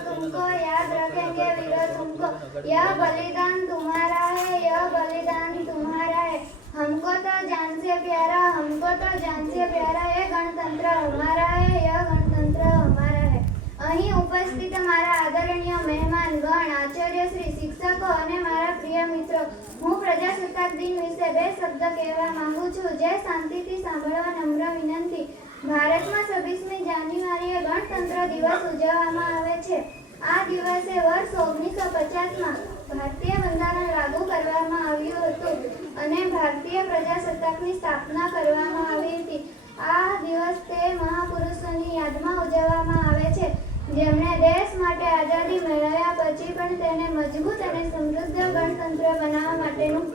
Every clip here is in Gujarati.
तुमको, याद रखेंगे वीरों तुमको। यह बलिदान तुम्हारा है, यह बलिदान तुम्हारा है। हमको तो जान से प्यारा, हमको तो जान से प्यारा, ये गणतंत्र हमारा है, यह गणतंत्र हमारा है। અહીં ઉપસ્થિત મારા આદરણીય મહેમાન ગણ, આચાર્યશ્રી, શિક્ષકો અને મારા પ્રિય મિત્રો, હું પ્રજાસત્તાક દિન વિશે બે શબ્દ કહેવા માંગુ છું, જે શાંતિથી સાંભળવા નમ્ર વિનંતી। ભારતમાં 26મી જાન્યુઆરીએ ગણતંત્ર દિવસ ઉજવવામાં આવે છે। આ દિવસે વર્ષ 1950માં ભારતીય બંધારણ લાગુ કરવામાં આવ્યું હતું અને ભારતીય પ્રજાસત્તાકની સ્થાપના કરવામાં આવી હતી। આ દિવસ તે મહાપુરુષોની યાદમાં ઉજવવામાં આવે છે જેમણે દેશ માટે આઝાદી મેળવ્યા પછી પણ તેને મજબૂત અને સમૃદ્ધ ગણતંત્ર બનાવવા માટેનું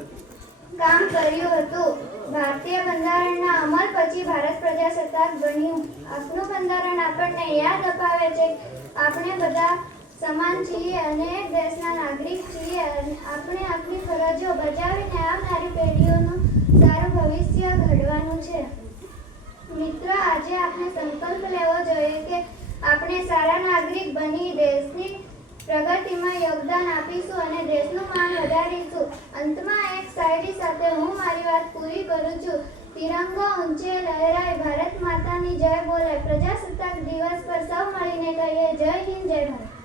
કામ કર્યું હતું। ભારતીય બંધારણના અમલ પછી ભારત પ્રજાસત્તાક બન્યું। આપણું બંધારણ આપણને યાદ અપાવે છે આપણે બધા સમાન છીએ અને એક દેશના નાગરિક છીએ અને આપણે આપણી ફરજો બજાવીને આવનારી પેઢીઓનું સારું ભવિષ્ય ઘડવાનું છે। મિત્રો, આજે આપણે સંકલ્પ લેવો જોઈએ કે આપણે સારા નાગરિક બની દેશની પ્રગતિમાં યોગદાન આપીશું અને દેશનું માન વધારીશું। અંતમાં એક શાયરી સાથે હું મારી વાત પૂરી કરું છું। तिरंगो ऊंचे लहराए, भारत माता ની જય બોલે। પ્રજાસત્તાક દિવસ પર સૌ મળીને કહીએ જય હિન્દ, જય ભારત।